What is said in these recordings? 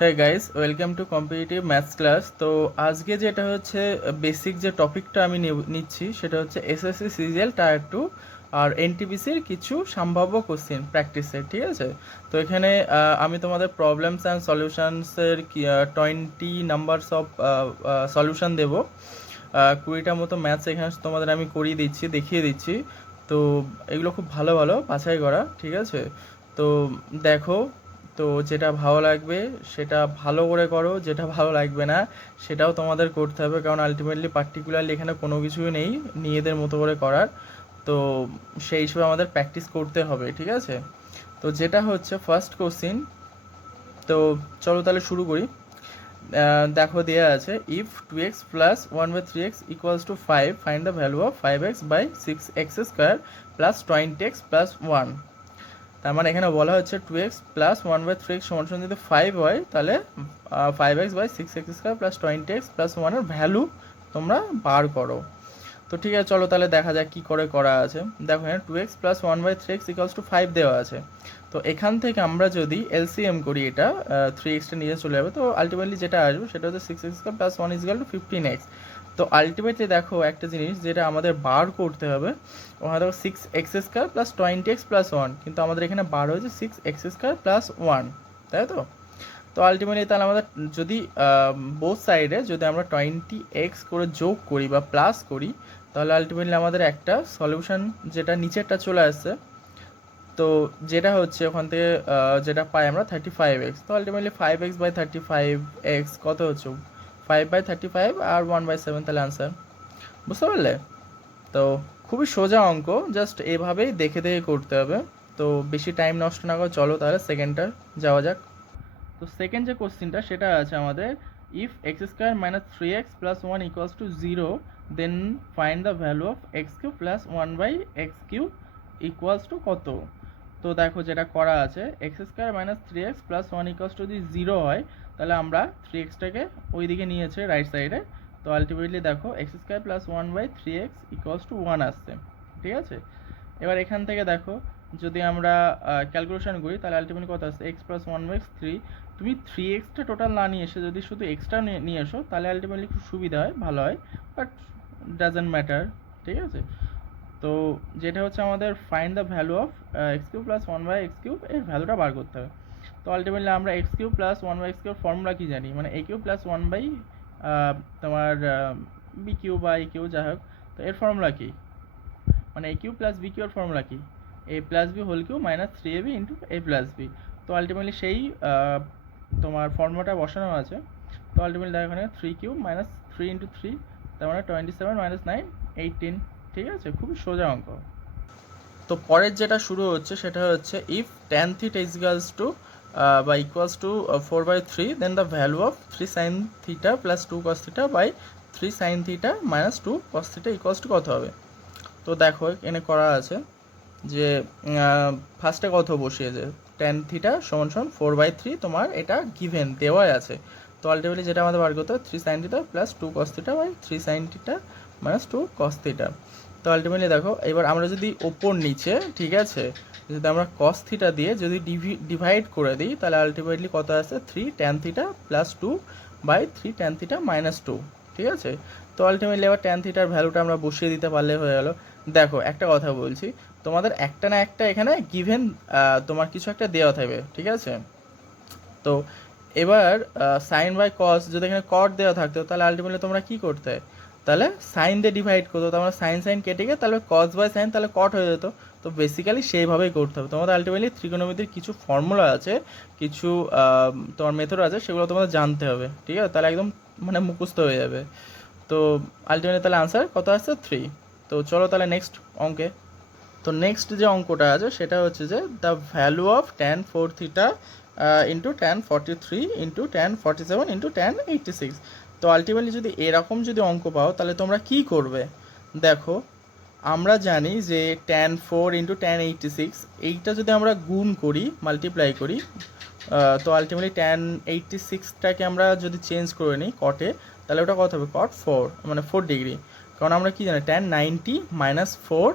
হ্যাঁ guys, welcome to competitive maths class. তো আজকে যেটা হচ্ছে বেসিক যে টপিকটা আমি নিচ্ছি সেটা হচ্ছে এসএসসি সিজিএল টায়ার 2 আর এনটিপিসির কিছু সম্ভাব্য কোশ্চেন প্র্যাকটিসের, ঠিক আছে? তো এখানে আমি তোমাদের প্রবলেমস অ্যান্ড সলিউশনসের 20 নাম্বারস অফ সলিউশন দেবো। 20টা মতো ম্যাথস এখানে তোমাদের আমি করিয়ে দিচ্ছি, দেখিয়ে দিচ্ছি। তো এগুলো খুব ভালো ভালো বাছাই করা, ঠিক আছে? তো দেখো, তো যেটা ভালো লাগবে সেটা ভালো করে করো, যেটা ভালো লাগবে না সেটাও তোমাদের করতে হবে, কারণ আলটিমেটলি পার্টিকুলারলি এখানে কোনো কিছুই নেই নিজেদের মতো করে করার। তো সেই হিসেবে আমাদের প্র্যাকটিস করতে হবে, ঠিক আছে? তো যেটা হচ্ছে ফার্স্ট কোশ্চিন, তো চলো তাহলে শুরু করি। দেখো দেওয়া আছে, if 2x plus 1/3x equals to 5, find the value of 5x by 6x square plus 20x plus 1। তার মানে এখানে বলা হচ্ছে 2x প্লাস 1/3x সমান সমান যদি 5 হয়, তাহলে 5x by 6x square plus 20x plus 1-এর ভ্যালু তোমরা বার করো। তো ঠিক আছে, চলো তাহলে দেখা যাক কী করে করা আছে। দেখো এখানে 2x plus 1/3x equals to 5 দেওয়া আছে। তো এখান থেকে আমরা যদি এলসিএম করি, এটা 3xটা নিয়ে চলে যাবে, তো আলটিমেটলি যেটা আসবে সেটা হচ্ছে 6x square plus 1 equal to 15x। তো আলটিমেটলি দেখো একটা জিনিস যেটা আমাদের বার করতে হবে, ওখানে দেখো 6x square plus 20x plus 1, কিন্তু আমাদের এখানে বার হয়েছে 6x স্কোয়ার প্লাস 1, তাই তো? তো আলটিমেটলি তাহলে আমাদের যদি বোথ সাইডে যদি আমরা 20x করে যোগ করি বা প্লাস করি, তাহলে আলটিমেটলি আমাদের একটা সলিউশন যেটা নিচেরটা চলে আসছে। তো যেটা হচ্ছে ওখান থেকে যেটা পাই আমরা 35x। তো আলটিমেটলি 5x বাই 35x কত হচ্ছে? 5/35 আর 1/7, তাহলে আনসার। বুঝতে পারলে? তো খুবই সোজা অঙ্ক, জাস্ট এভাবেই দেখে দেখে করতে হবে। তো বেশি টাইম নষ্ট না করে চলো তাহলে সেকেন্ডটা যাওয়া যাক। তো সেকেন্ড যে কোশ্চেনটা সেটা আছে আমাদের, if X square minus 3x plus 1 equals to 0, then find the value of X cube plus 1/x cube equals to কত? তো দেখো যেটা করা আছে, X square minus 3x plus 1 equals to যদি 0 হয়, তাহলে আমরা 3xটাকে ওই দিকে নিয়েছে রাইট সাইডে। তো আলটিমেটলি দেখো x square plus 1/3x equals two 1 আসছে, ঠিক আছে? এবার এখান থেকে দেখো যদি আমরা ক্যালকুলেশন করি, তাহলে আলটিমেটলি কত আসছে? X plus 1/3। তুমি 3xটা টোটাল না নিয়ে এসে যদি শুধু এক্সট্রা নিয়ে এসো, তাহলে আলটিমেটলি খুব সুবিধা হয়, ভালো হয়, বাট ডাজেন্ট ম্যাটার, ঠিক আছে? তো যেটা হচ্ছে আমাদের find the value of X cube plus 1/x cube, এর ভ্যালুটা বার করতে হবে। তো আলটিমেটলি আমরা এক্স কিউ প্লাস 1/x কিউর ফর্মুলা কি জানি, মানে এ কিউ প্লাস 1 বাই তোমার বি কিউ বা এ কিউ, যাই হোক। তো এর ফর্মুলা কি, মানে A cube plus B cube এর ফর্মুলা কি? A plus B whole cube minus 3ab into A plus B. তো আলটিমেটলি সেই তোমার ফর্মুলাটা বসানো আছে। তো আলটিমেটলি দেখো এখানে 3 কিউ মাইনাস 3 ইন্টু 3, তার মানে 27 মাইনাস 9 18, ঠিক আছে? খুবই সোজা অঙ্ক। তো পরের যেটা শুরু হচ্ছে সেটা হচ্ছে, if tan theta equals to বা equals to 4/3, then the value of 3 sine theta plus 2 cos theta by 3 sine theta minus 2 cos theta equals to কত হবে? তো দেখো এখানে করা আছে যে ফার্স্টে কত বসিয়েছে, tan থিটা সমান সমান 4/3, তোমার এটা গিভেন দেওয়াই আছে। তো আলটিমেটলি যেটা আমাদের বার করতে হবে 3 sine theta plus 2 cos theta by 3 sine theta minus 2 cos theta. তো আলটিমেটলি দেখো এবার আমরা যদি ওপর নিচে, ঠিক আছে, যদি আমরা কস থিটা দিয়ে যদি ডিভাইড করে দিই, তাহলে আলটিমেটলি কত আসছে? 3 tan theta plus 2 by 3 tan theta minus 2, ঠিক আছে? তো আলটিমেটলি এবার tan থিটার ভ্যালুটা আমরা বসিয়ে দিতে পারলে হয়ে গেল। দেখো একটা কথা বলছি, তোমাদের একটা না একটা এখানে গিভেন তোমার কিছু একটা দেওয়া থাকবে, ঠিক আছে? তো এবার সাইন বাই কস যদি এখানে কট দেওয়া থাকতো, তাহলে আলটিমেটলি তোমরা কি করতে? তাহলে সাইন দিয়ে ডিভাইড করতো, তোমরা সাইন সাইন কেটে গিয়ে তাহলে কস বাই সাইন, তাহলে কট হয়ে যেত। তো বেসিক্যালি সেইভাবেই করতে হবে তোমাদের। আলটিমেটলি ত্রিকোণমিতির কিছু ফর্মুলা আছে, কিছু তোমার মেথড আছে, সেগুলো তোমাদের জানতে হবে, ঠিক আছে? তাহলে একদম মানে মুখস্থ হয়ে যাবে। তো আলটিমেটলি তাহলে আনসার কত আসছে? 3। তো চলো তাহলে নেক্সট অঙ্কে। তো নেক্সট যে অঙ্কটা আছে সেটা হচ্ছে যে, the value of tan 4 theta into tan 43 into tan 47 into tan 86। তো আলটিমেটলি যদি এরকম যদি অঙ্ক পাও, তাহলে তোমরা কি করবে? দেখো আমরা জানি যে tan 4 ইন্টু tan 86, এইটা যদি আমরা গুণ করি, মাল্টিপ্লাই করি, তো আলটিমেটলি tan 86টাকে আমরা যদি চেঞ্জ করে নিই কটে, তাহলে ওটা কত হবে? কট 4, মানে 4 ডিগ্রি। কারণ আমরা কি জানি tan 90 minus 4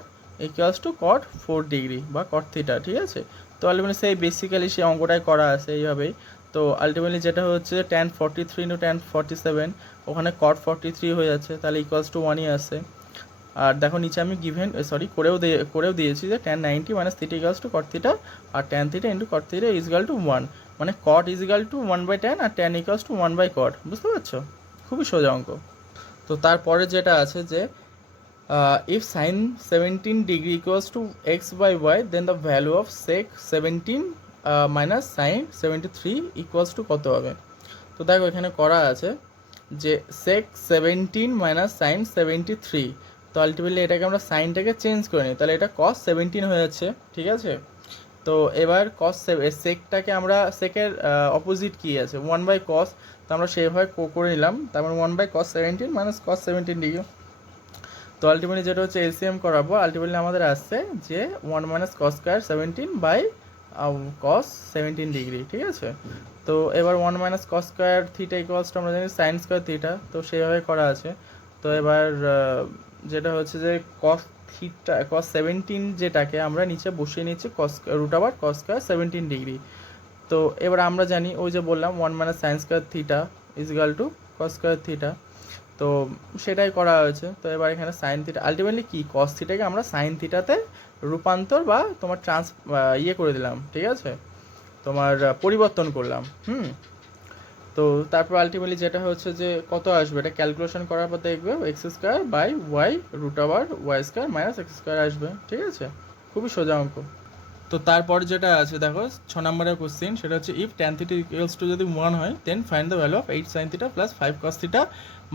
equals to cot 4 degree বা কট থিটা, ঠিক আছে? তো আলটিমেটলি সেই বেসিক্যালি সেই অঙ্কটাই করা আছে এইভাবেই। তো আলটিমেটলি যেটা হচ্ছে tan 43 ইন্টু tan 47, ওখানে cot 43 হয়ে যাচ্ছে, তাহলে ইকুয়ালস টু 1ই আসে। আর দেখো নিচে আমি করেও দিয়েছি যে tan 90 minus theta equals to cot theta, আর tan theta into cot theta is equal to 1, মানে cot is equal to 1/tan আর tan ইকুয়ালস টু 1/cot। বুঝতে পারছো? খুবই সোজা অঙ্ক। তো তারপরে যেটা আছে যে if sin 17 degree equals to x/y, then the value of sec 17 minus sin 73 equals to কত হবে? তো দেখো এখানে করা আছে যে sec 17 minus sin 73, তো আলটিমেটলি এটাকে আমরা সাইনটাকে চেঞ্জ করে নিই, তাহলে এটা cos 17 হয়ে যাচ্ছে। ঠিক আছে, তো এবার সেকটাকে আমরা সেকের অপোজিট কী আছে 1/cos, তো আমরা সেইভাবে করে নিলাম, তারপর 1/cos 17 মাইনাস cos 17 ডিগ্রি। তো আলটিমেটলি যেটা হচ্ছে এলসিএম করাবো, আলটিমেটলি আমাদের আসছে যে 1 minus cos square 17 by cos 17 degree. ঠিক আছে, তো এবার 1 minus cos square theta equals to আমরা জানি সাইন স্কয়ার থিটা, তো সেইভাবে করা আছে। তো এবার যেটা হচ্ছে যে cos 17 যেটাকে আমরা নিচে বসিয়ে নিচ্ছি root over cos square 17 degree. তো এবার আমরা জানি ওই যে বললাম 1 minus sine square theta is equal to cos square theta, তো সেটাই করা হয়েছে। তো এবার এখানে সাইন থিটা আলটিমেটলি কি cos থিটাকে আমরা সাইন থিটাতে রূপান্তর বা তোমার করে দিলাম। ঠিক আছে, তোমার পরিবর্তন করলাম। তো তারপর আলটিমেটলি যেটা হচ্ছে যে কত আসবে, এটা ক্যালকুলেশন করার পর দেখবে X square by Y root over Y square minus X square আসবে। ঠিক আছে, খুবই সোজা অঙ্ক। তো তারপর যেটা আছে দেখো 6 নম্বরের কোশ্চেন, সেটা হচ্ছে if tan theta equals to যদি 1 হয়, then find the value of 8 sin theta plus 5 cos theta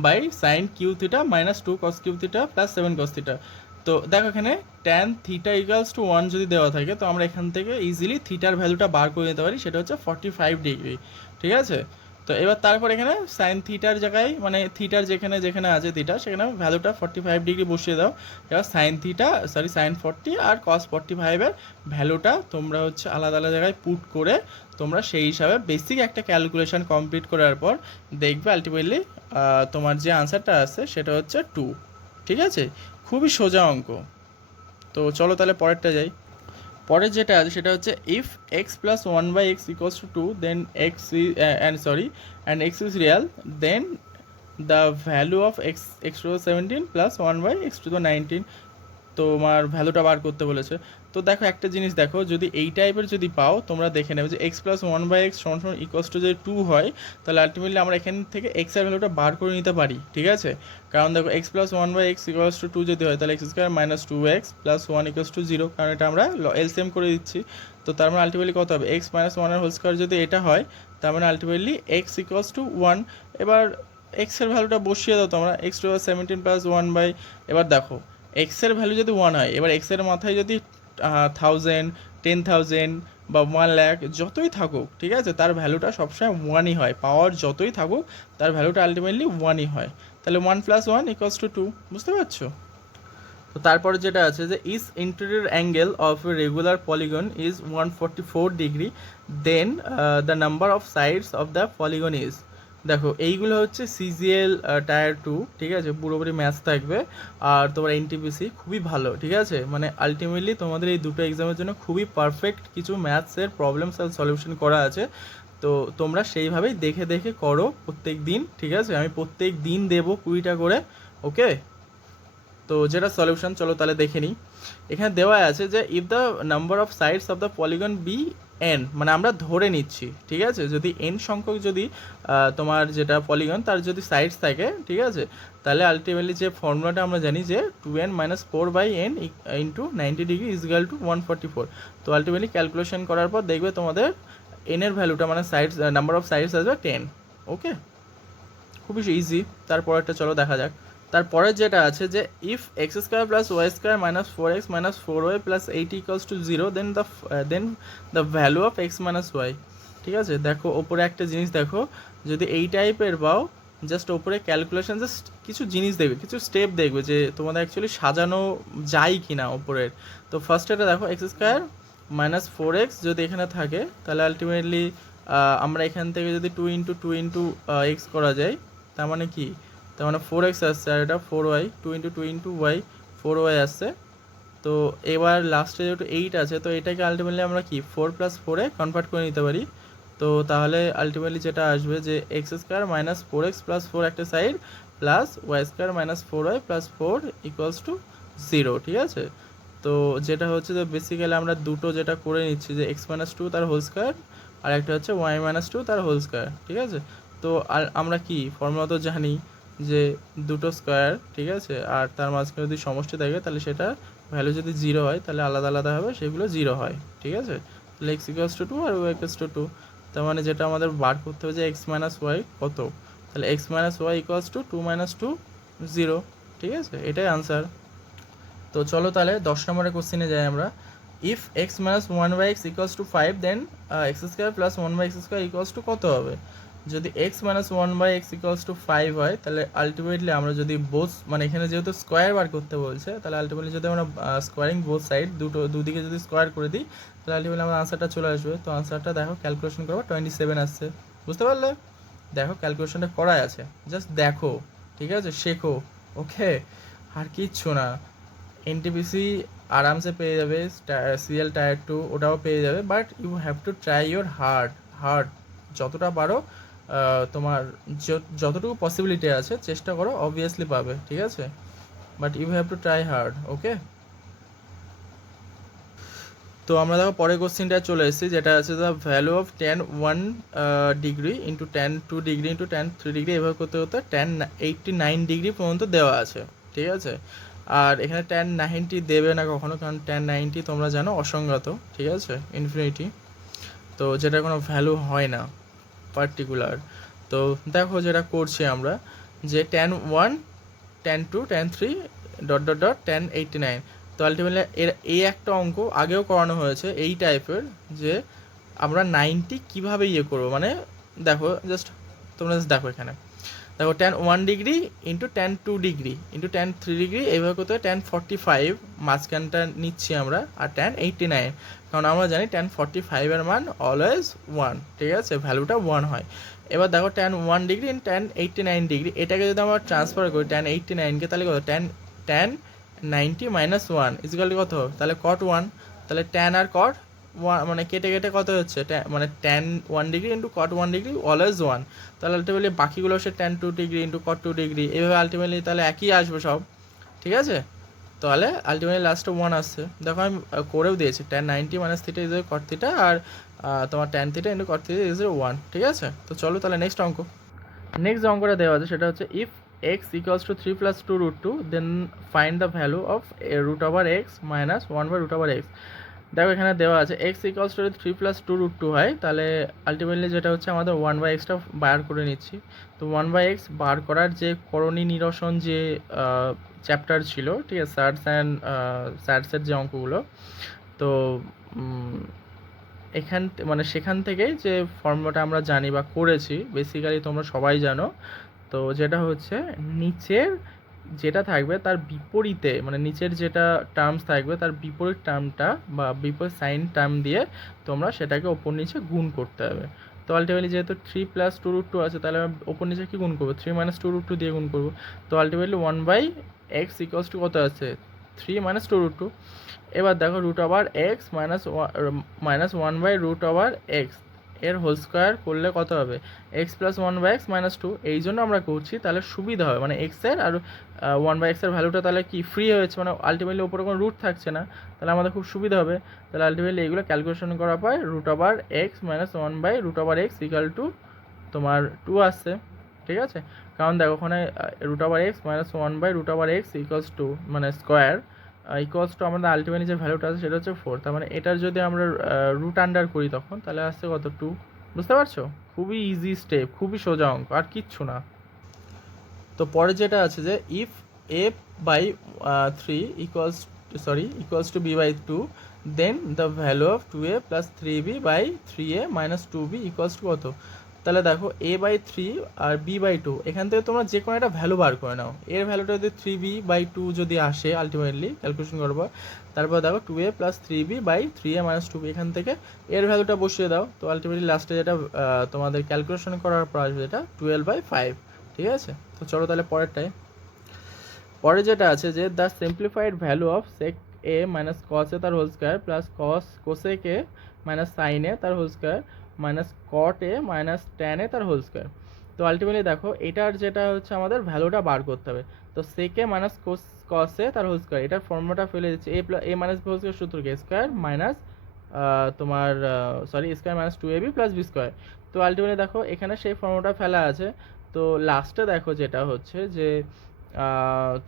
by sin cube theta minus 2 cos cube theta plus 7 cos theta. তো দেখো এখানে tan থিটা ইকুয়ালস টু 1 যদি দেওয়া থাকে, তো আমরা এখান থেকে ইজিলি থিটার ভ্যালুটা বার করে নিতে পারি, সেটা হচ্ছে 45 ডিগ্রি। ঠিক আছে, তো এবার তারপর এখানে সাইন থিটার জায়গায় মানে থিটার যেখানে যেখানে আছে থিটা, সেখানে ভ্যালুটা 45 ডিগ্রি বসিয়ে দাও। এবার সাইন 40 আর cos 45-এর ভ্যালুটা তোমরা হচ্ছে আলাদা আলাদা জায়গায় পুট করে তোমরা সেই হিসাবে বেসিক একটা ক্যালকুলেশন কমপ্লিট করার পর দেখবে আলটিমেটলি তোমার যে আনসারটা আছে সেটা হচ্ছে 2। ঠিক আছে, খুবই সোজা অঙ্ক। তো চলো তাহলে পরেরটা যাই। পরের যেটা আছে সেটা হচ্ছে if x plus 1/x equals to 2, then X is real, then the value of x to 17 plus 1/x to 19, তোমার ভ্যালুটা বার করতে বলেছে। তো দেখো একটা জিনিস দেখো, যদি এই টাইপের যদি পাও তোমরা দেখে নেবে যে এক্স প্লাস 1/x সমান ইকুয়ালস টু যদি 2 হয়, তাহলে আলটিমেটলি আমরা এখান থেকে এক্সের ভ্যালুটা বার করে নিতে পারি। ঠিক আছে, কারণ দেখো x plus 1/x equals to 2 যদি হয়, তাহলে x square minus 2x plus 1 equals to 0, কারণ এটা আমরা এলসিএম করে দিচ্ছি। তো তার মানে আলটিমেটলি কত হবে, এক্স মাইনাস 1-এর হোল স্কোয়ার যদি এটা হয়, তার মানে আলটিমেটলি এক্স ইকুয়ালস টু 1। এবার এক্সের ভ্যালুটা বসিয়ে দাও তোমরা, এক্স টু 17 প্লাস 1 বাই, এবার দেখো এক্সের ভ্যালু যদি 1 হয়, এবার এক্সের মাথায় যদি 1000, 10,000 বা 1 লাখ যতই থাকুক, ঠিক আছে, তার ভ্যালুটা সবসময় 1ই হয়। পাওয়ার যতই থাকুক তার ভ্যালুটা আলটিমেটলি 1ই হয়। তাহলে 1 প্লাস 1 ইকুয়ালস টু 2। বুঝতে পারছো? তো তারপরে যেটা আছে যে is interior angle of a regular polygon is 144 degree, then the number of sides of the polygon is. দেখো এইগুলো হচ্ছে সিজিএল টায়ার 2। ঠিক আছে, পুরোপুরি ম্যাথস থাকবে, আর তোমার এনটিপিসি খুবই ভালো। ঠিক আছে, মানে আলটিমেটলি তোমাদের এই দুটো এক্সামের জন্য খুবই পারফেক্ট কিছু ম্যাথসের প্রবলেমস আর সলিউশন করা আছে। তো তোমরা সেইভাবেই দেখে দেখে করো প্রত্যেক দিন। ঠিক আছে, আমি প্রত্যেক দিন দেবো 20টা করে। ওকে, তো যেটা সলিউশন চলো তাহলে দেখে নিই। এখানে দেওয়া আছে যে if the number of sides of the polygon be N, মানে আমরা ধরে নিচ্ছি, ঠিক আছে, যদি এন সংখ্যক যদি তোমার যেটা পলিগন তার যদি সাইডস থাকে, ঠিক আছে, তাহলে আলটিমেটলি যে ফর্মুলাটা আমরা জানি যে 2n minus 4/n into 90 degree is equal two 144। তো আলটিমেটলি ক্যালকুলেশন করার পর দেখবে তোমাদের এনের ভ্যালুটা মানে সাইডস নাম্বার অফ সাইডস আসবে 10। ওকে, খুবই ইজি। তারপরেরটা চলো দেখা যাক। তারপরে যেটা আছে যে if X square plus Y square minus 4x minus 4y plus 8 equals to 0, then the value of X minus Y. ঠিক আছে, দেখো ওপরে একটা জিনিস দেখো, যদি এই টাইপের পাও জাস্ট ওপরে ক্যালকুলেশন জাস্ট কিছু জিনিস দেখবে, কিছু স্টেপ দেখবে যে তোমাদের অ্যাকচুয়ালি সাজানো যায় কি না ওপরের। তো ফার্স্ট এটা দেখো এক্স স্কোয়ার মাইনাস 4x যদি এখানে থাকে, তাহলে আলটিমেটলি আমরা এখান থেকে যদি 2 ইন্টু 2 ইন্টু এক্স করা যায়, তার মানে কি, তার মানে 4x আসছে, আর এটা 4y, 2 into 2 into y 4y আসছে। তো এবার লাস্টে যেহেতু 8 আছে, তো এটাকে আলটিমেটলি আমরা কি 4 প্লাস 4-এ কনভার্ট করে নিতে পারি। তো তাহলে আলটিমেটলি যেটা আসবে যে X square minus four X plus four একটা side plus Y square minus four Y plus four equals to zero, ঠিক আছে। তো যেটা হচ্ছে যে বেসিক্যালি আমরা দুটো যেটা করে নিচ্ছি যে এক্স মাইনাস টু তার হোল স্কোয়ার আর একটা হচ্ছে ওয়াই মাইনাস টু তার হোল স্কোয়ার, ঠিক আছে। তো আর আমরা কি ফর্মুলা তো জানি যে দুটো স্কোয়ার, ঠিক আছে, আর তার মাঝখানে যদি সমষ্টি থাকে তাহলে সেটা ভ্যালু যদি জিরো হয় তাহলে আলাদা আলাদা হবে, সেগুলো জিরো হয়, ঠিক আছে। তাহলে এক্স ইকুয়ালস টু টু আর ওয়াই ইকুয়ালস টু টু, তার মানে যেটা আমাদের বার করতে হবে যে এক্স মাইনাস ওয়াই কত, তাহলে X minus Y equals to two minus two zero, ঠিক আছে, এটাই আনসার। তো চলো তাহলে 10 নম্বরের কোশ্চেনে যাই আমরা। If x minus one by x equals to five then x square plus one by x square equals to কত হবে? যদি x minus one by x equals to five হয় তাহলে আলটিমেটলি আমরা যদি বোথ মানে এখানে যেহেতু স্কোয়ার বার করতে বলছে তাহলে আলটিমেটলি যদি আমরা স্কোয়ারিং বোথ সাইড দুদিকে যদি স্কোয়ার করে দিই তাহলে আলটিমেটলি আমার আনসারটা চলে আসবে। তো আনসারটা দেখো ক্যালকুলেশন করবো 27 আসছে, বুঝতে পারলে? দেখো ক্যালকুলেশনটা করাই আছে, জাস্ট দেখো, ঠিক আছে, শেখো, ওকে, আর কিচ্ছু না। এনটিপিসি আরামসে পেয়ে যাবে, সিএল টায়ার টু ওটাও পেয়ে যাবে, but you have to try your hard যতটা পারো, তোমার যতটুকু পসিবিলিটি আছে চেষ্টা করো, অবভিয়াসলি পাবে, ঠিক আছে, but you have to try hard, okay. তো আমরা দেখো পরের কোশ্চেনটা চলে এসেছি, যেটা আছে the value of tan one degree into tan two degree into tan three degree এভাবে করতে করতে 1089 ডিগ্রি পর্যন্ত দেওয়া আছে, ঠিক আছে। আর এখানে 1090 দেবে না কখনো, কারণ 1090 তোমরা জানো অসংজ্ঞাত, ঠিক আছে, ইনফিনিটি, তো যেটা কোনো ভ্যালু হয় না পার্টিকুলার। তো দেখো যেটা করছি আমরা যে 10 1 10 2 10 3 ডট ডট ডট 1089। তো আলটিমেটলি এই একটা অঙ্ক আগেও করানো হয়েছে এই টাইপের, যে আমরা 90 কীভাবে করবো, মানে দেখো জাস্ট তোমরা জাস্ট দেখো এখানে দেখো 10 1 degree into 10 2 degree into 10 3 degree এইভাবে করতে 1045 মাঝখানটা নিচ্ছি আমরা, আর 1089, কারণ আমরা জানি 1045 এর মান অলওয়েজ 1, ঠিক আছে, ভ্যালুটা 1 হয়। এবার দেখো 10 1 ডিগ্রি ইন 1089 ডিগ্রি, এটাকে যদি আমরা ট্রান্সফার করি 1089কে তাহলে কত 1090 মাইনাস 1 ইজিক্যাল কত, তাহলে কট 1, তাহলে 10 আর কট মানে কেটে কেটে কত হচ্ছে মানে 10 1 degree into cot 1 degree always 1, তাহলে আলটিমেটলি বাকিগুলো হচ্ছে 10 2 ডিগ্রি ইন্টু কট 2 ডিগ্রি, এইভাবে আলটিমেটলি তাহলে একই আসবে সব, ঠিক আছে। তাহলে আলটিমেটলি লাস্টে 1 আসছে, দেখো আমি করেও দিয়েছি 1090 minus theta is cot theta, আর তোমার 10 theta into cot theta is 1, ঠিক আছে। তো চলো তাহলে নেক্সট অঙ্কটা দেওয়া আছে, সেটা হচ্ছে if x equals to 3 plus 2 root 2 then find the value of root over x minus 1 by root over x. দেখো এখানে দেওয়া আছে x equals to 3 plus 2 root 2 হয়, তাহলে আলটিমেটলি যেটা হচ্ছে আমাদের 1 বাই এক্সটা বার করে নিচ্ছি। তো 1 বাই এক্স বার করার যে করণী নিরসন যে চ্যাপ্টার ছিল, ঠিক আছে, স্যাটসের যে অঙ্কগুলো, তো মানে সেখান থেকেই যে ফর্মুলাটা আমরা জানি বা করেছি বেসিক্যালি তোমরা সবাই জানো। তো যেটা হচ্ছে নিচের যেটা থাকবে তার বিপরীতে, মানে নিচের যেটা টার্মস থাকবে তার বিপরীত টার্মটা বা বিপরীত সাইন টার্ম দিয়ে তোমরা সেটাকে ওপর নিচে গুণ করতে হবে। তো আলটিমেটলি যেহেতু 3 প্লাস 2 রুট 2 আছে, তাহলে আমি ওপর নিচে কী গুণ করবো, 3 মাইনাস 2 রুট 2 দিয়ে গুণ করবো। তো ultimately 1 by x equals to কত আছে, 3 মাইনাস 2 রুট 2। এবার দেখো root over x minus 1 by root over x এর হোল স্কোয়ার করলে কত হবে, x plus 1 by x minus 2, এই জন্য আমরা করছি, তাহলে সুবিধা হবে, মানে এক্সের আর 1 বাই এক্সের ভ্যালুটা তাহলে কি ফ্রি হয়েছে, মানে আলটিমেটলি ওপরে কোনো রুট থাকছে না, তাহলে আমাদের খুব সুবিধা হবে। তাহলে আলটিমেটলি এগুলো ক্যালকুলেশন করার পর root over x minus 1 by root over x equal to তোমার 2 আসছে, ঠিক আছে। কারণ দেখো ওখানে root over x minus 1 by root over x equals to মানে স্কোয়ার ইকুয়ালস টু আমাদের আলটিমেটলি যে ভ্যালুটা আছে সেটা হচ্ছে 4, তার মানে এটার যদি আমরা রুট আন্ডার করি তখন তাহলে আসছে কত 2, বুঝতে পারছো? খুবই ইজি স্টেপ, খুবই সোজা অঙ্ক, আর কিচ্ছু না। তো পরে যেটা আছে যে if a by 3 equals to b by 2 then the value of 2a plus 3b by 3a minus 2b equals to কত। তাহলে দেখো a বাই 3 আর b বাই 2, এখান থেকে তোমরা যে কোনো একটা ভ্যালু বার করে নাও, এর ভ্যালুটা যদি 3b বাই 2 যদি আসে আলটিমেটলি ক্যালকুলেশন করবো, তারপর দেখো 2a plus 3b by 3a minus 2b, এখান থেকে এর ভ্যালুটা বসিয়ে দাও। তো আলটিমেটলি লাস্টে যেটা তোমাদের ক্যালকুলেশন করার পর আসবে যেটা 12/5, ঠিক আছে। তো চলো তাহলে পরে যেটা আছে যে the simplified value of sec A minus cos A তার whole square plus cosec A minus sine A তার whole square minus cot A minus tan A তার হোল স্কোয়ার। তো আলটিমেটলি দেখো এটার যেটা হচ্ছে আমাদের ভ্যালুটা বার করতে হবে। তো সেকে মাইনাস কস এ তার হোল স্কোয়ার, এটার ফর্মুলাটা ফেলে দিচ্ছে a minus b whole square সূত্র কি স্কোয়ার মাইনাস তোমার square minus 2ab plus b square. তো আলটিমেটলি দেখো এখানে সেই ফর্মুলাটা ফেলা আছে। তো লাস্টে দেখো যেটা হচ্ছে যে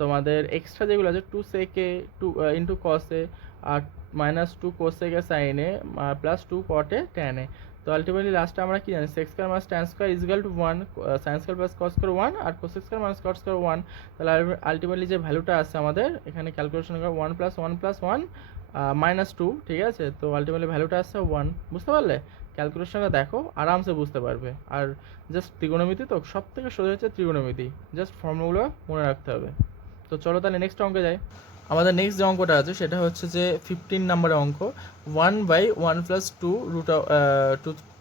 তোমাদের এক্সট্রা যেগুলো আছে 2 সেকে 2 ইন্টু কস এ আর minus 2 cosec sine A plus 2 cot A tan A. তো আলটিমেটলি লাস্টে আমরা কি জানি sec square minus tan square is equal to 1, sine square plus cos square 1 আর cosec square minus cot square 1। তাহলে ultimately যে ভ্যালুটা আছে আমাদের এখানে ক্যালকুলেশন করে 1 প্লাস 1 প্লাস 1 মাইনাস 2, ঠিক আছে। তো আলটিমেটলি ভ্যালুটা আসছে 1, বুঝতে পারলে? ক্যালকুলেশনটা দেখো আরামসে বুঝতে পারবে। আর জাস্ট ত্রিকোণমিতি তো সব থেকে সোজা হচ্ছে ত্রিকোণমিতি, জাস্ট ফর্মুলাগুলো মনে রাখতে হবে। তো চলো তাহলে নেক্সট অঙ্কে যাই। আমাদের নেক্সট যে অঙ্কটা আছে সেটা হচ্ছে যে 15 নম্বরের অঙ্ক 1/1 plus 2 root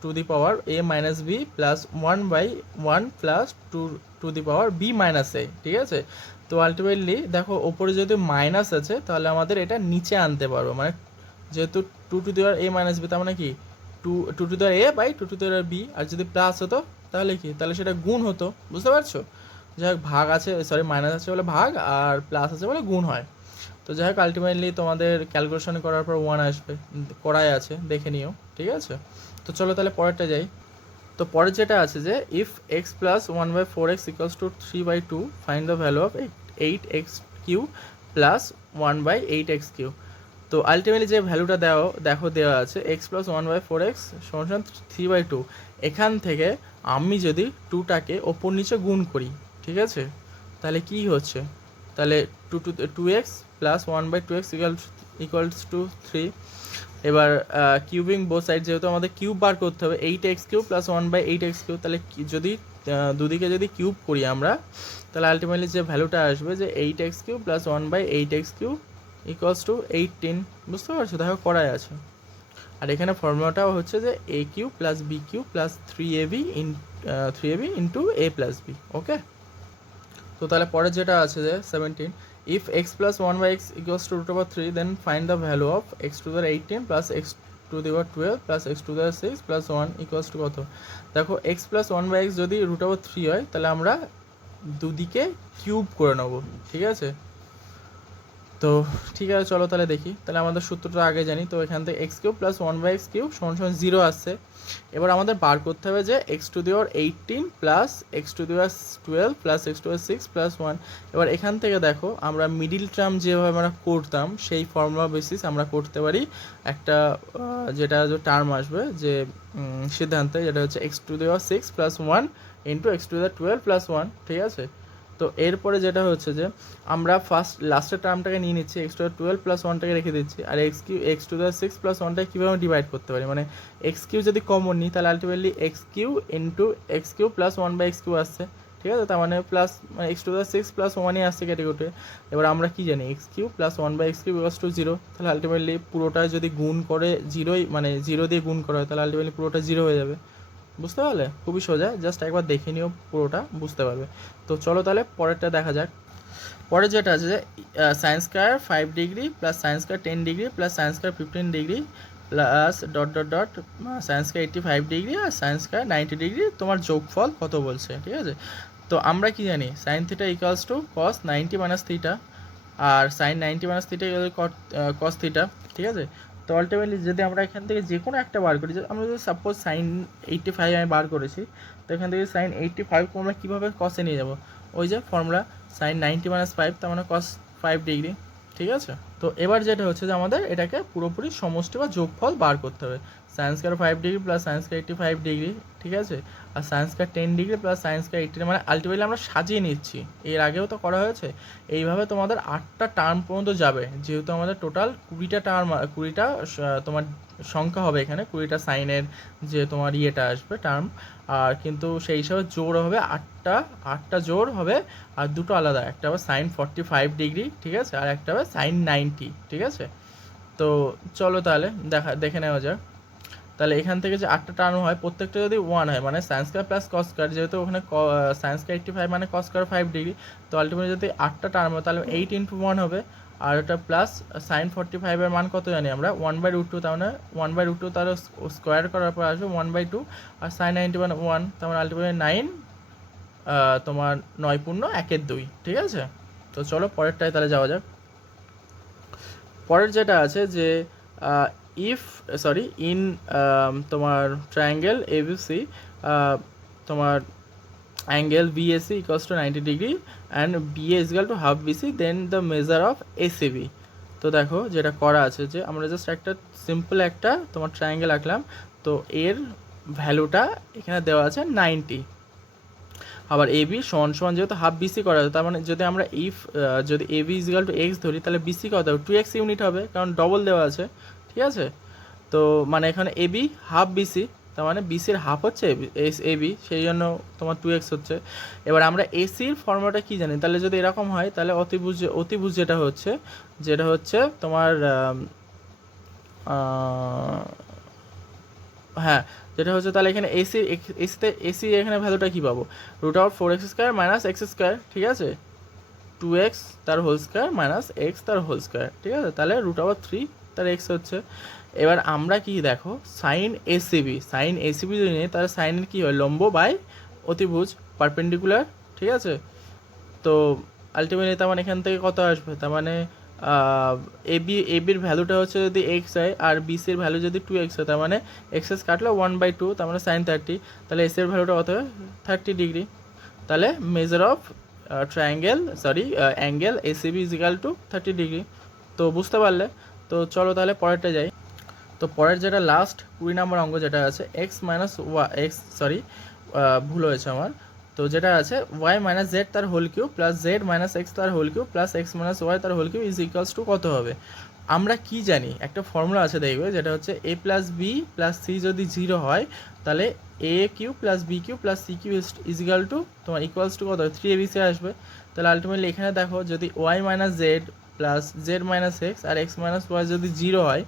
to the power a minus b plus 1/1 plus 2 to the power b minus a, ঠিক আছে। তো আলটিমেটলি দেখো ওপরে যেহেতু মাইনাস আছে তাহলে আমাদের এটা নিচে আনতে পারবো, মানে যেহেতু 2 to the power a minus b তার মানে কি 2 to the power a by 2 to the power b। আর যদি প্লাস হতো তাহলে কি, তাহলে সেটা গুণ হতো, বুঝতে পারছো? যাই হোক ভাগ আছে, সরি মাইনাস আছে বলে ভাগ আর প্লাস আছে বলে গুণ হয়। তো যাই হোক আলটিমেটলি তোমাদের ক্যালকুলেশন করার পর 1 আসবে, করাই আছে দেখে নিও, ঠিক আছে। তো চলো তাহলে পরেরটা যাই। তো পরের যেটা আছে যে if x plus 1/4x equals to 3/2 find the value of 8x³ plus 1/8x³। তো আলটিমেটলি যে ভ্যালুটা দেওয়া আছে এক্স প্লাস 1/4x সমান 3/2। এখান থেকে আমি যদি 2টাকে ওপর নিচে গুণ করি, ঠিক আছে, তাহলে কি হচ্ছে, তাহলে 2x plus 1/2x equals to 3। এবার কিউবিং বোথ সাইড, যেহেতু আমাদের কিউব বার করতে হবে 8x³ প্লাস 1/8x³, তাহলে যদি দুদিকে যদি কিউব করি আমরা তাহলে আলটিমেটলি যে ভ্যালুটা আসবে যে 8x³ plus 1/8x³ equals to 18, বুঝতে পারছো? দেখো করাই আছে। আর এখানে ফর্মুলাটাও হচ্ছে যে a³ plus b³ plus 3ab into a plus b, okay. তো তাহলে পরে যেটা আছে যে 17 if x plus 1/x equals to root over 3 then find the value of x to the 18 plus x to the power 12 plus x to the 6 plus 1 equals to কত। দেখো x plus 1/x যদি root over 3 হয় তাহলে আমরা দুদিকে cube করে নেবো, ঠিক আছে। তো ঠিক আছে চলো তাহলে দেখি, তাহলে আমাদের সূত্রটা আগে জানি। তো এখান থেকে x³ প্লাস 1/x³ সমান 0 আসছে। এবার আমাদের বার করতে হবে যে x to the power 18 plus x to the power 12 plus x to the power 6 plus 1। এবার এখান থেকে দেখো আমরা মিডিল টার্ম যেভাবে আমরা করতাম সেই ফর্মুলা বেসিস আমরা করতে পারি একটা যেটা যে টার্ম আসবে যে সিদ্ধান্তে, যেটা হচ্ছে x to the power 6 plus 1 into x to the power 12 plus 1, ঠিক আছে। তো এরপরে যেটা হচ্ছে যে আমরা ফার্স্ট লাস্টের টার্মটাকে নিয়ে নিচ্ছি, এক্স টু দি 12 প্লাস 1টাকে রেখে দিচ্ছি, আর এক্স টু দি 6 প্লাস 1টাকে কীভাবে ডিভাইড করতে পারি, মানে x³ যদি কমন নিই তাহলে ultimately x³ into x³ plus 1/x³ আসছে, ঠিক আছে। তার মানে প্লাস মানে এক্স টু দি 6 প্লাস 1ই আসছে ক্যাটেগরিতে। এবার আমরা কি জানি x³ plus 1/x³ equals to 0, তাহলে আলটিমেটলি পুরোটা যদি গুণ করে 0ই মানে 0 দিয়ে গুণ করা হয় তাহলে আলটিমেটলি পুরোটা 0 হয়ে যাবে, বুঝতে পারলে? খুবই সোজা, জাস্ট একবার দেখে নিও পুরোটা বুঝতে পারবে। তো চলো তাহলে পরেরটা দেখা যাক। পরে যেটা আছে যে sine square 5 degree plus sine square 10 degree plus sine square 15 degree plus dot dot dot sine square 85 degree আর সাইন স্কয়ার 90 ডিগ্রি তোমার যোগফল কত বলছে, ঠিক আছে। তো আমরা কি জানি sine theta equals to cos 90 minus theta আর sine 90 minus theta equal cos theta, ঠিক আছে। তো আলটিমেটলি যদি আমরা এখান থেকে যে কোনো একটা বার করি, আমরা যদি সাপোজ সাইন 85 আমি বার করেছি, তো এখান থেকে সাইন 85 আমরা কীভাবে কসে নিয়ে যাব, ওই যে ফর্মুলা সাইন 90 মাইনাস 5 তার মানে কস 5 ডিগ্রি, ঠিক আছে। তো এবার যেটা হচ্ছে যে আমাদের এটাকে পুরোপুরি সমষ্টি বা যোগফল বার করতে হবে। Sine square 5 degree plus sine square 85 degree, ঠিক আছে, আর sine square 10 degree plus sine square 80, মানে আলটিমেটলি আমরা সাজিয়ে নিচ্ছি, এর আগেও তো করা হয়েছে। এইভাবে তোমাদের 8টা টার্ম পর্যন্ত যাবে, যেহেতু আমাদের টোটাল 20টা টার্ম 20টা তোমার সংখ্যা হবে এখানে, 20টা সাইনের যে তোমার ইয়েটা আসবে টার্ম, আর কিন্তু সেই হিসাবে জোর হবে 8টা জোর হবে, আর দুটো আলাদা, একটা হবে সাইন 45 ডিগ্রি, ঠিক আছে, আর একটা হবে সাইন 90, ঠিক আছে। তো চলো তাহলে দেখে নেওয়া যাক। তাহলে এখান থেকে যে 8টা টার্ম হয় প্রত্যেকটা যদি 1 হয় মানে sine square plus cos square, যেহেতু ওখানে সাইন স্কয়ার 85 মানে কস স্কয়ার 5 ডিগ্রি, তো আলটিমেটলি যদি 8টা টার্ম হয় তাহলে 8 × 1 হবে, আর এটা প্লাস সাইন 45 এর মান কত জানি আমরা 1/√2, তার মানে 1/√2 তাহলে স্কোয়ার করার পর আসবে 1/2, আর সাইন 91 1, তার মানে আলটিমেটলি 9 তোমার 9 পূর্ণ 1/2, ঠিক আছে। তো চলো পরেরটায় তাহলে যাওয়া যাক। পরের যেটা আছে যে ইন তোমার ট্রায়াঙ্গেল এবিসি তোমার angle BAC equals to 90 degree and BA is equal to half BC, then the measure of ACB. তো দেখো যেটা করা আছে যে আমরা জাস্ট একটা সিম্পল একটা তোমার ট্রায়াঙ্গেল আঁকলাম, তো এর ভ্যালুটা এখানে দেওয়া আছে 90, আবার এ বি সমান সমান যেহেতু হাফ বিসি করা আছে, তার মানে যদি আমরা যদি A B is equal two x ধরি তাহলে বিসি কত হবে 2x ইউনিট হবে, কারণ ডবল দেওয়া আছে, ঠিক আছে। তো মানে এখানে এ বি হাফ বিসি, তার মানে বিসির হাফ হচ্ছে এ বি, সেই জন্য তোমার 2x হচ্ছে। এবার আমরা এসির ফর্মুলাটা কী জানি, তাহলে যদি এরকম হয় তাহলে অতিভুজ যেটা হচ্ছে তোমার হ্যাঁ যেটা হচ্ছে তাহলে এখানে এসি এখানে ভ্যালুটা কী পাবো, √4x² - x², ঠিক আছে, 2x তার হোল স্কোয়ার মাইনাস এক্স তার হোল স্কোয়ার, ঠিক আছে, তাহলে √3 তার এক্স হচ্ছে। এবার আমরা কি দেখো সাইন এসিবি যদি নিই তাহলে সাইনের কী হয় লম্ব বাই অতিভুজ পারপেন্ডিকুলার, ঠিক আছে। তো আলটিমেটলি তার মানে এখান থেকে কত আসবে, তার মানে এবির ভ্যালুটা হচ্ছে যদি এক্স হয় আর বিসির ভ্যালু যদি 2x হয়, তার মানে এক্সএস কাটলে 1/2, তার মানে সাইন 30, তাহলে এসের ভ্যালুটা কত হবে 30 ডিগ্রি। তাহলে measure of angle ACB is equal two 30 degree. তো বুঝতে পারলে। তো চলো তাহলে পরেরটা যাই। তো পরের যেটা লাস্ট 20 নম্বর অঙ্ক যেটা আছে ভুল হয়েছে আমার, তো যেটা আছে y - z তার whole cube plus z - x তার whole cube plus x - y তার whole cube is equals to কত হবে। আমরা কি জানি একটা ফর্মুলা আছে দেখবে, যেটা হচ্ছে a + b + c যদি 0 হয় তাহলে a³ + b³ + c³ is equal two তোমার ইকুয়ালস টু কত 3abc আসবে। তাহলে আলটিমেটলি এখানে দেখো যদি y - z plus z - x আর x - y যদি 0 হয়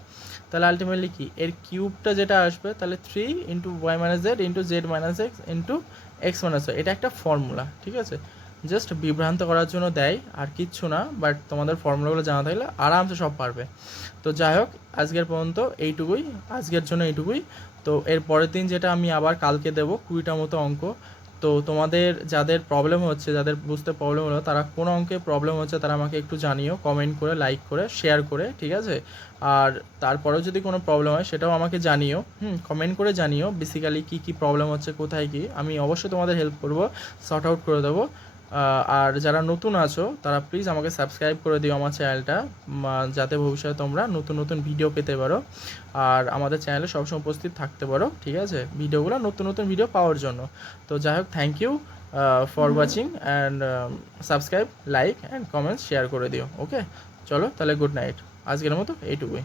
তাহলে আলটিমেটলি কি এর কিউবটা যেটা আসবে তাহলে 3 × y - z × z - x × x - y, এটা একটা ফর্মুলা, ঠিক আছে, জাস্ট বিভ্রান্ত করার জন্য দেয় আর কিচ্ছু না, বাট তোমাদের ফর্মুলাগুলো জানা থাকলে আরামসে সব পারবে। তো যাই হোক আজকের জন্য এইটুকুই। তো এর পরের দিন যেটা আমি আবার কালকে দেবো 20টা মতো অঙ্ক। তো তোমাদের যাদের প্রবলেম হচ্ছে, যাদের বুঝতে প্রবলেম হলো, তারা কোন অঙ্কে প্রবলেম হচ্ছে তারা আমাকে একটু জানিও, কমেন্ট করে, লাইক করে, শেয়ার করে, ঠিক আছে। আর তারপরেও যদি কোনো প্রবলেম হয় সেটাও আমাকে জানিও, কমেন্ট করে জানিও বেসিক্যালি কী প্রবলেম হচ্ছে, কোথায় কী, আমি অবশ্যই তোমাদের হেল্প করব, সর্ট আউট করে দেবো। আর যারা নতুন আছো তারা প্লিজ আমাকে সাবস্ক্রাইব করে দিও আমার চ্যানেলটা, যাতে ভবিষ্যতে তোমরা নতুন নতুন ভিডিও পেতে পারো আর আমাদের চ্যানেলে সবসময় উপস্থিত থাকতে পারো, ঠিক আছে, নতুন নতুন ভিডিও পাওয়ার জন্য। তো যাই হোক thank you for watching and subscribe, like and comments share করে দিও। ওকে চলো তাহলে গুড নাইট, আজকের মতো এইটুকুই।